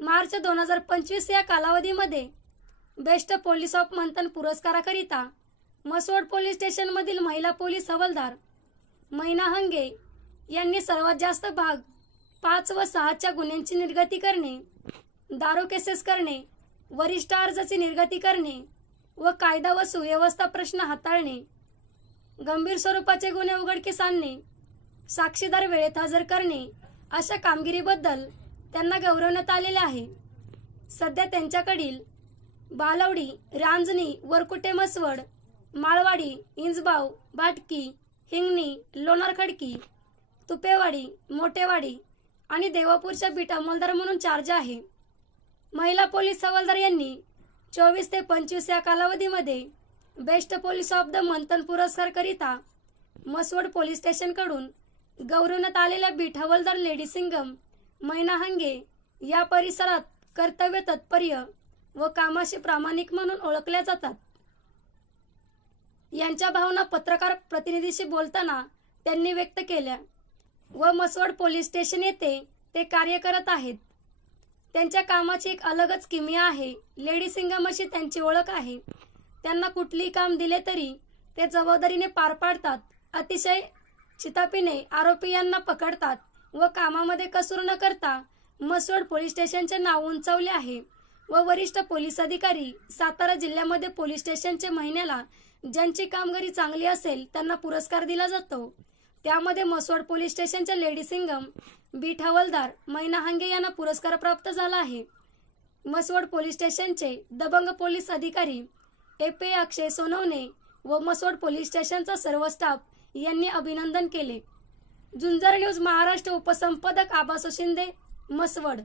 मार्च 2025 या कालावधीमध्ये best police of month पुरस्काराकरिता मसवड पोलीस स्टेशनमधील महिला पोलीस हवालदार मैना हंगे यांनी सर्वात जास्त भाग 5 व 6च्या गुन्ह्यांची निर्गती करणे, दारू केसेस करणे, वरिष्ठ अर्जाची निर्गती करणे व कायदा व सुव्यवस्था प्रश्न हाताळणे, गंभीर स्वरूपाचे गुन्हे उघडकीस आणणे, साक्षीदार वेळेत हजर करणे अशा कामगिरीबद्दल त्यांना गौरवण्यात आलेले आहे। सध्या त्यांच्याकडील बालवडी, रांजणी, वरकुटे मसवड, माळवाडी, इंजबाव, भाटकी, हिंगणी, लोणार खडकी, तुपेवाडी, मोठेवाडी आणि देवापूरच्या बीट अंमलदार म्हणून चार्ज आहे। महिला पोलीस हवालदार यांनी 24 ते 25 या कालावधीमध्ये बेस्ट पोलीस ऑफ द मंथन पुरस्कार करिता मसवड पोलीस स्टेशन कडून गौरवण्यात आलेल्या बीट हवालदार लेडी सिंगम मैना हंगे या परिसरात कर्तव्य तत्पर्य व कामाशी प्रामाणिक म्हणून ओळखल्या जातात। यांच्या भावना पत्रकार प्रतिनिधीशी बोलताना त्यांनी व्यक्त केल्या व मसवड पोलीस स्टेशन येथे ते कार्य करत आहेत। त्यांच्या कामाची एक अलगच किमया आहे। लेडी सिंगम अशी त्यांची ओळख आहे। त्यांना कुठलीही काम दिले तरी ते जबाबदारीने पार पाडतात। अतिशय चितापीने आरोपी यांना पकडतात व कामामध्ये कसूर न करता मसवड पोलीस स्टेशनचे नाव उंचावले आहे व वरिष्ठ पोलीस अधिकारी सातारा जिल्ह्यामध्ये पोलीस स्टेशनचे महिन्याला ज्यांची कामगिरी चांगली असेल त्यांना पुरस्कार दिला जातो। त्यामध्ये मसवड पोलीस स्टेशनच्या लेडी सिंगम बीट हवालदार मैना हंगे यांना पुरस्कार प्राप्त झाला आहे। मसवड पोलीस स्टेशनचे दबंग पोलीस अधिकारी ए.पी. अक्षय सोनवणे व मसवड पोलीस स्टेशनचा सर्व स्टाफ यांनी अभिनंदन केले। झुंजार न्यूज महाराष्ट्र उपसंपादक आबासो शिंदे, मसवड।